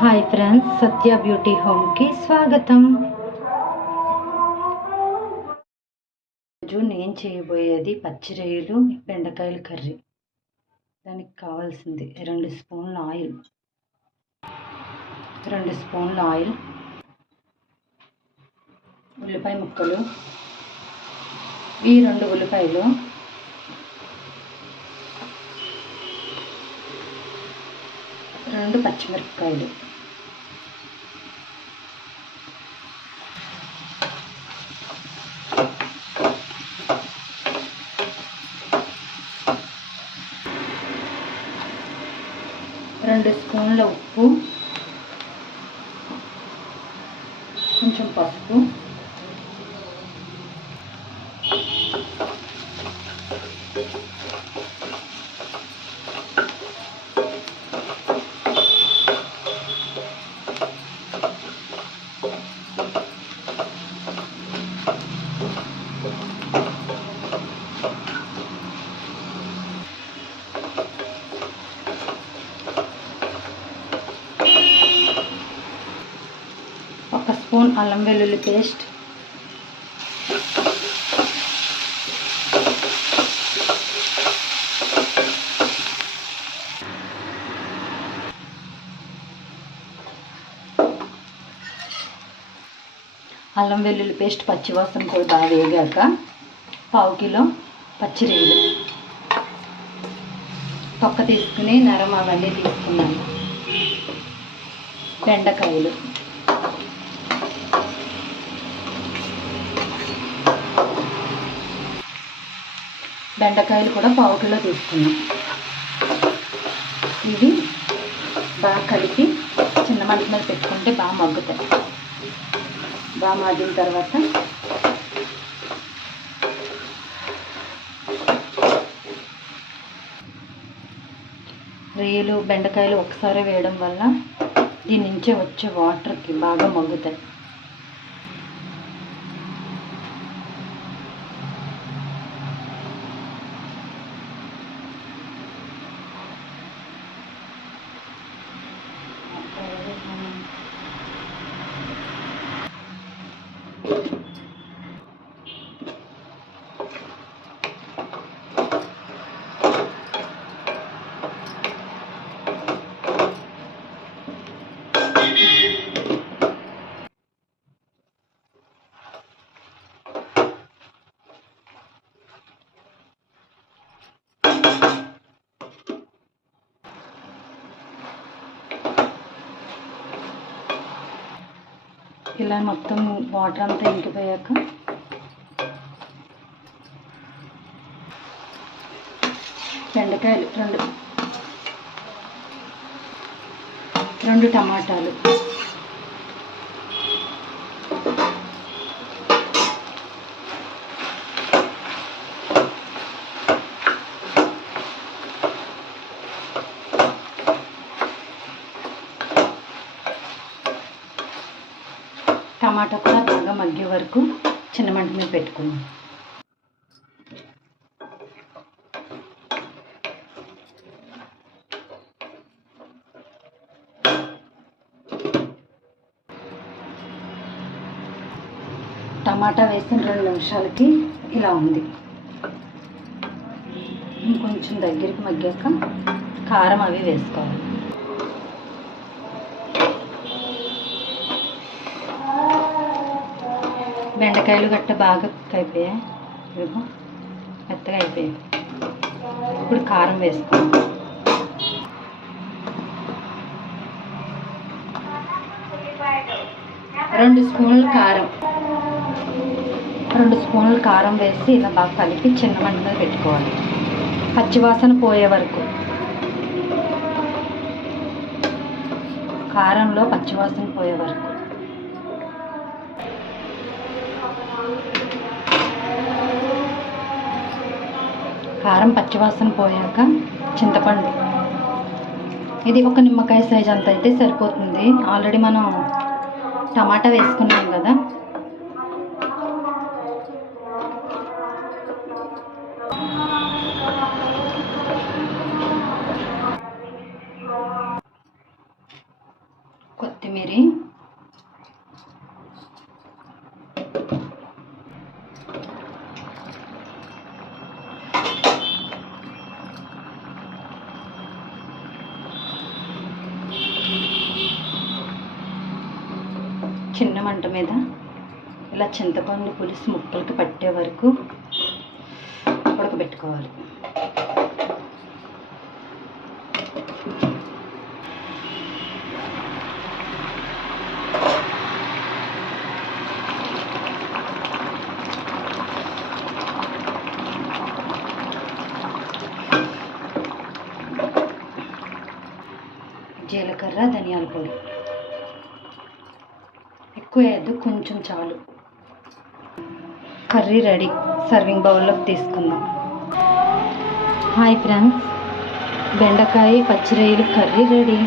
Hi friends, సత్య beauty హోమ్కి స్వాగతం. రోజు నేను చేయబోయేది పచ్చి రొయ్యలు బెండకాయల కర్రీ. దానికి కావాల్సింది 2 స్పూన్ల ఆయిల్, 2 స్పూన్ల ఆయిల్, ఉల్లిపాయ ముక్కలు, ఈ 2 ఉల్లిపాయలు, 2 పచ్చిమిరపకాయలు, రెండు స్పూన్ల ఉప్పు, కొంచెం పసుపు, ఒక స్పూన్ అల్లం వెల్లుల్లి పేస్ట్, అల్లం వెల్లుల్లి పేస్ట్ పచ్చివాసన కూడా బాగా వేగాక 1/2 కిలో పచ్చి రొయ్యలు తొక్క తీసుకుని నరం అవన్నీ తీసుకున్నాను. బెండకాయలు, కూడా 1/2 కిలో తీసుకున్నాం. ఇవి బాగా కలిపి చిన్న మంట మీద పెట్టుకుంటే బాగా మగ్గుతాయి. బాగా మగ్గిన తర్వాత రొయ్యలు బెండకాయలు ఒకసారి వేయడం వల్ల దీని నుంచే వచ్చే వాటర్కి బాగా మగ్గుతాయి. ఇలా మొత్తం వాటర్ అంతా ఇంకిపోయాక బెండకాయలు 2 టమాటాలు, టమాటా కూడా బాగా మగ్గే వరకు చిన్న మంట మీద పెట్టుకున్నాం. టమాటా వేసిన 2 నిమిషాలకి ఇలా ఉంది. ఇంకొంచెం దగ్గరికి మగ్గాక కారం అవి వేసుకోవాలి. బెండకాయలు గట్ట బాగా అయిపోయాయి, మెత్తగా అయిపోయాయి. ఇప్పుడు కారం వేసుకోవాలి. 2 స్పూన్ల కారం, 2 స్పూన్ల కారం వేసి ఇలా బాగా కలిపి చిన్న మంట మీద పెట్టుకోవాలి. పచ్చివాసన పోయే వరకు, కారంలో పచ్చివాసన పోయే వరకు. కారం పచ్చివాసన పోయాక చింతపండు, ఇది ఒక నిమ్మకాయ సైజ్ అంత అయితే సరిపోతుంది. ఆల్రెడీ మనం టమాటా వేసుకున్నాం కదా. కొత్తిమీర, చిన్న మంట మీద ఇలా చింతపండు పులుసు ముక్కలకి పట్టే వరకు ఉడకబెట్టుకోవాలి. జీలకర్ర, ధనియాల పొడి ఎక్కువ వేయద్దు, కొంచెం చాలు. Curry ready. సర్వింగ్ బౌల్లోకి తీసుకుందాం. హాయ్ ఫ్రెండ్స్, బెండకాయ పచ్చి రొయ్యలు కర్రీ రెడీ.